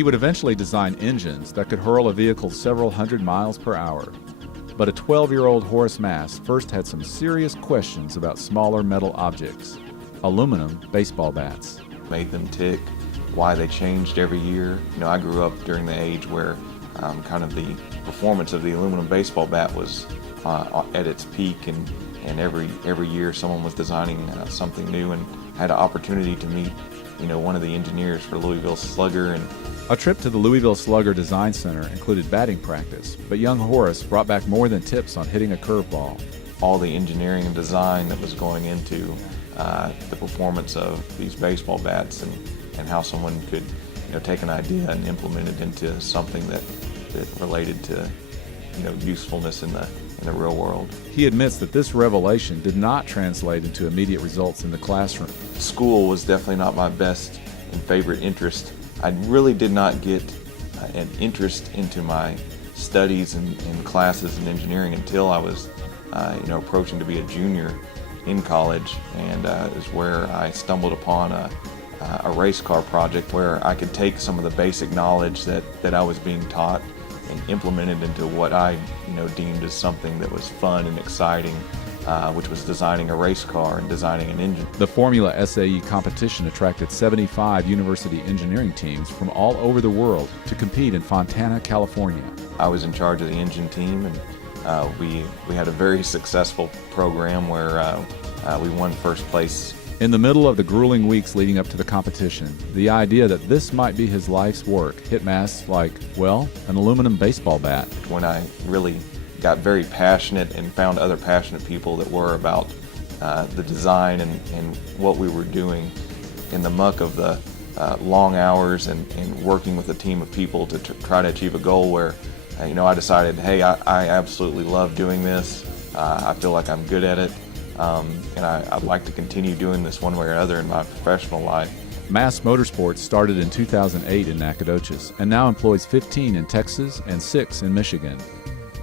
He would eventually design engines that could hurl a vehicle several hundred miles per hour. But a 12-year-old Horace Mast first had some serious questions about smaller metal objects, aluminum baseball bats. Made them tick, why they changed every year. I grew up during the age where kind of the performance of the aluminum baseball bat was at its peak, and every year someone was designing something new, and had an opportunity to meet one of the engineers for Louisville Slugger. And a trip to the Louisville Slugger Design Center included batting practice, but young Horace brought back more than tips on hitting a curveball. All the engineering and design that was going into the performance of these baseball bats, and how someone could take an idea and implement it into something that related to usefulness in the real world. He admits that this revelation did not translate into immediate results in the classroom. School was definitely not my best and favorite interest. I really did not get an interest into my studies and classes in engineering until I was approaching to be a junior in college, and is where I stumbled upon a race car project where I could take some of the basic knowledge that I was being taught and implement it into what I deemed as something that was fun and exciting, which was designing a race car and designing an engine. The Formula SAE competition attracted 75 university engineering teams from all over the world to compete in Fontana, California. I was in charge of the engine team, and we had a very successful program where we won first place. In the middle of the grueling weeks leading up to the competition, the idea that this might be his life's work hit Mast like, well, an aluminum baseball bat. When I really got very passionate and found other passionate people that were about the design and what we were doing, in the muck of the long hours and working with a team of people to try to achieve a goal where I decided, hey, I absolutely love doing this. I feel like I'm good at it. And I'd like to continue doing this one way or another in my professional life. Mast Motorsports started in 2008 in Nacogdoches and now employs 15 in Texas and 6 in Michigan.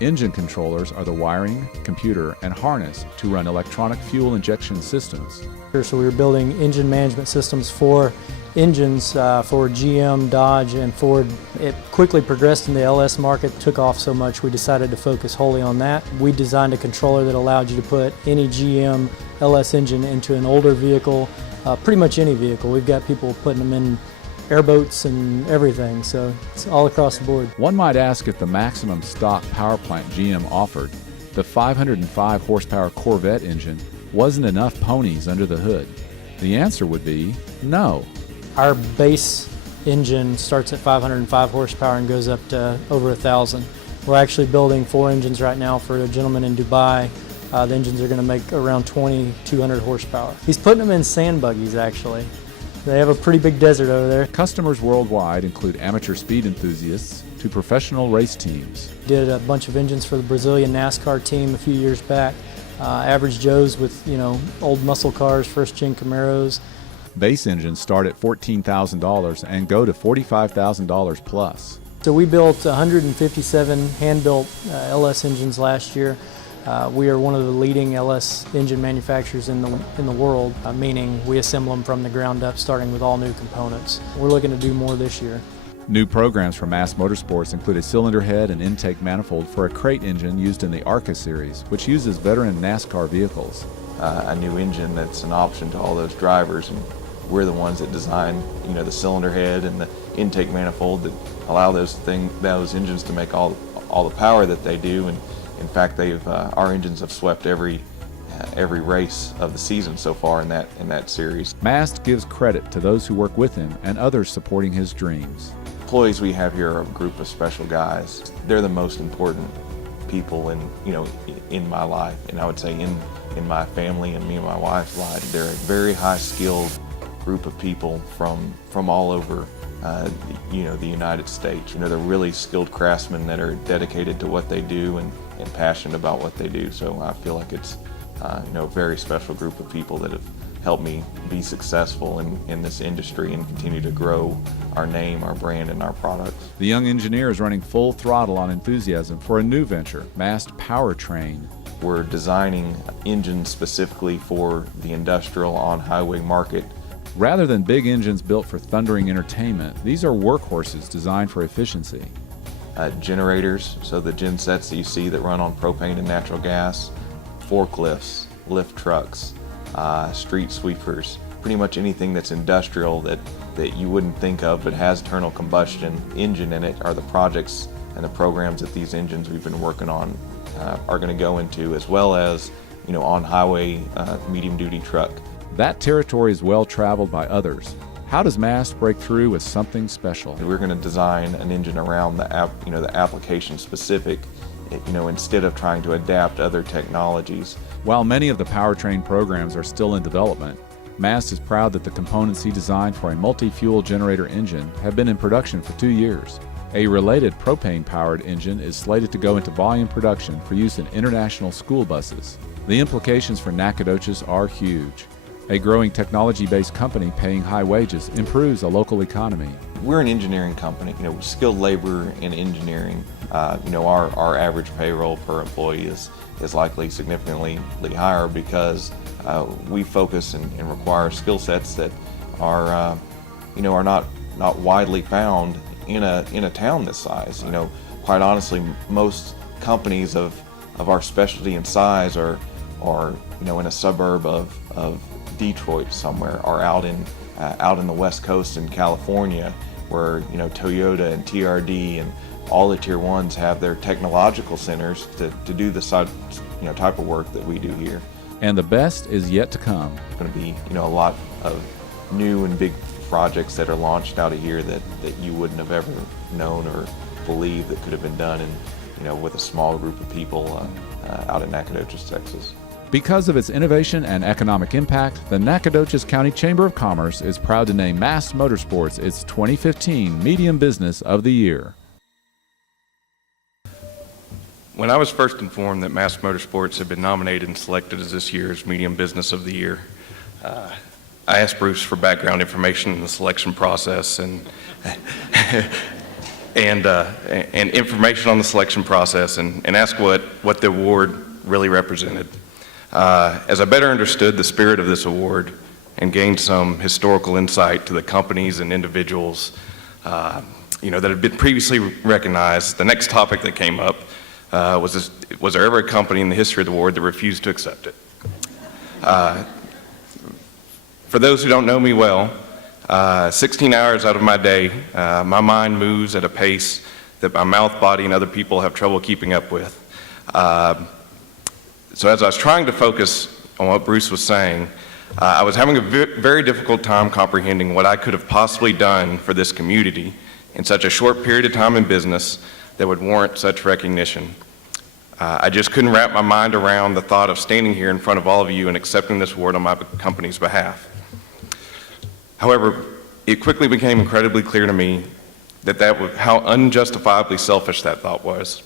Engine controllers are the wiring, computer, and harness to run electronic fuel injection systems. So we were building engine management systems for engines for GM, Dodge, and Ford. It quickly progressed in the LS market, took off so much we decided to focus wholly on that. We designed a controller that allowed you to put any GM LS engine into an older vehicle, pretty much any vehicle. We've got people putting them in airboats and everything, so it's all across the board. One might ask if the maximum stock power plant GM offered, the 505 horsepower Corvette engine, wasn't enough ponies under the hood. The answer would be no. Our base engine starts at 505 horsepower and goes up to over 1,000. We're actually building 4 engines right now for a gentleman in Dubai. The engines are going to make around 2,200 horsepower. He's putting them in sand buggies, actually. They have a pretty big desert over there. Customers worldwide include amateur speed enthusiasts to professional race teams. Did a bunch of engines for the Brazilian NASCAR team a few years back. Average Joes with, old muscle cars, first-gen Camaros. Base engines start at $14,000 and go to $45,000 plus. So we built 157 hand-built LS engines last year. We are one of the leading LS engine manufacturers in the world, meaning we assemble them from the ground up, starting with all new components. We're looking to do more this year. New programs from Mast Motorsports include a cylinder head and intake manifold for a crate engine used in the ARCA series, which uses veteran NASCAR vehicles. A new engine that's an option to all those drivers, and we're the ones that design, the cylinder head and the intake manifold that allow those engines to make all the power that they do. And in fact, our engines have swept every race of the season so far in that series. Mast gives credit to those who work with him and others supporting his dreams. Employees we have here are a group of special guys. They're the most important people in my life, and I would say in my family and me and my wife's life. They're a very high skilled group of people from all over the United States. They're really skilled craftsmen that are dedicated to what they do and passionate about what they do. So I feel like it's a very special group of people that have helped me be successful in this industry and continue to grow our name, our brand, and our products. The young engineer is running full throttle on enthusiasm for a new venture, Mast Powertrain. We're designing engines specifically for the industrial on-highway market Rather than big engines built for thundering entertainment, these are workhorses designed for efficiency. Generators, so the gen sets that you see that run on propane and natural gas, forklifts, lift trucks, street sweepers, pretty much anything that's industrial that you wouldn't think of but has internal combustion engine in it are the projects and the programs that these engines we've been working on are going to go into, as well as on-highway medium-duty truck. That territory is well traveled by others. How does Mast break through with something special? We're going to design an engine around the application specific, instead of trying to adapt other technologies. While many of the powertrain programs are still in development, Mast is proud that the components he designed for a multi-fuel generator engine have been in production for 2 years. A related propane-powered engine is slated to go into volume production for use in international school buses. The implications for Nacogdoches are huge. A growing technology-based company paying high wages improves a local economy. We're an engineering company. Skilled labor in engineering. Our average payroll per employee is likely significantly higher because we focus and require skill sets that are not widely found in a town this size. Quite honestly, most companies of our specialty and size are in a suburb of Detroit somewhere, or out in the West Coast in California, where Toyota and TRD and all the tier ones have their technological centers to do the type of work that we do here. And the best is yet to come. It's going to be a lot of new and big projects that are launched out of here that you wouldn't have ever known or believed that could have been done with a small group of people out in Nacogdoches, Texas. Because of its innovation and economic impact, the Nacogdoches County Chamber of Commerce is proud to name Mast Motorsports its 2015 Medium Business of the Year. When I was first informed that Mast Motorsports had been nominated and selected as this year's Medium Business of the Year, I asked Bruce for background information in the selection process and information on the selection process and asked what the award really represented. As I better understood the spirit of this award and gained some historical insight to the companies and individuals that had been previously recognized, the next topic that came up was there ever a company in the history of the award that refused to accept it? For those who don't know me well, 16 hours out of my day, my mind moves at a pace that my mouth, body, and other people have trouble keeping up with. So as I was trying to focus on what Bruce was saying, I was having a very difficult time comprehending what I could have possibly done for this community in such a short period of time in business that would warrant such recognition. I just couldn't wrap my mind around the thought of standing here in front of all of you and accepting this award on my company's behalf. However, it quickly became incredibly clear to me how unjustifiably selfish that thought was.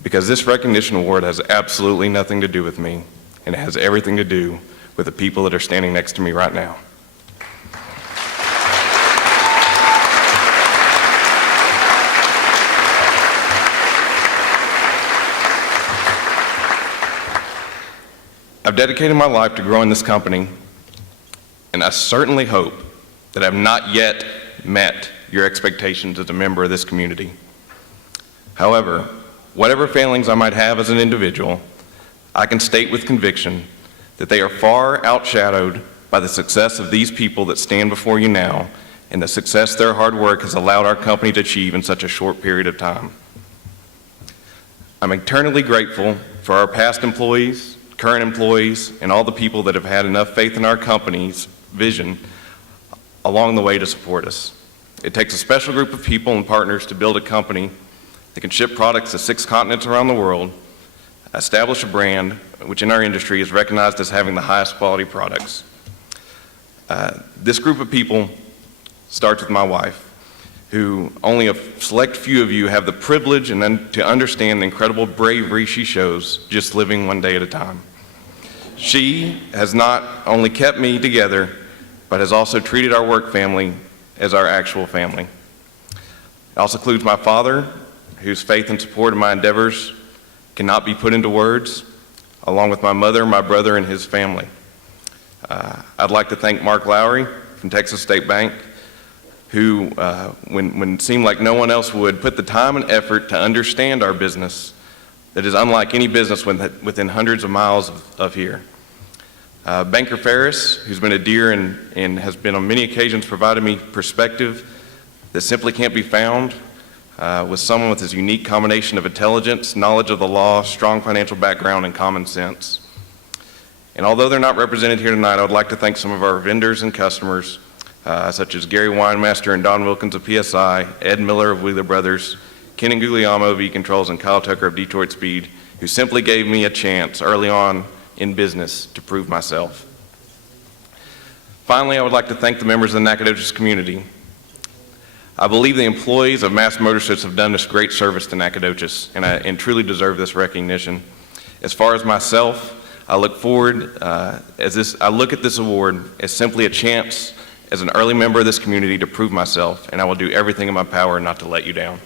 Because this recognition award has absolutely nothing to do with me, and it has everything to do with the people that are standing next to me right now. I've dedicated my life to growing this company, and I certainly hope that I've not yet met your expectations as a member of this community. However, whatever failings I might have as an individual, I can state with conviction that they are far outshadowed by the success of these people that stand before you now and the success their hard work has allowed our company to achieve in such a short period of time. I'm eternally grateful for our past employees, current employees, and all the people that have had enough faith in our company's vision along the way to support us. It takes a special group of people and partners to build a company that can ship products to 6 continents around the world, establish a brand which in our industry is recognized as having the highest quality products. This group of people starts with my wife, who only a select few of you have the privilege and to understand the incredible bravery she shows just living one day at a time. She has not only kept me together, but has also treated our work family as our actual family. It also includes my father, whose faith and support of my endeavors cannot be put into words, along with my mother, my brother, and his family. I'd like to thank Mark Lowry from Texas State Bank, who, when it seemed like no one else would, put the time and effort to understand our business that is unlike any business within hundreds of miles of here. Banker Ferris, who's been a dear and has been on many occasions provided me perspective that simply can't be found, was someone with his unique combination of intelligence, knowledge of the law, strong financial background, and common sense. And although they're not represented here tonight, I would like to thank some of our vendors and customers, such as Gary Weinmaster and Don Wilkins of PSI, Ed Miller of Wheeler Brothers, Ken and Guglielmo of E-Controls, and Kyle Tucker of Detroit Speed, who simply gave me a chance early on in business to prove myself. Finally, I would like to thank the members of the Nacogdoches community. I believe the employees of Mast Motorsports have done this great service to Nacogdoches and truly deserve this recognition. As far as myself, I look forward, I look at this award as simply a chance as an early member of this community to prove myself, and I will do everything in my power not to let you down.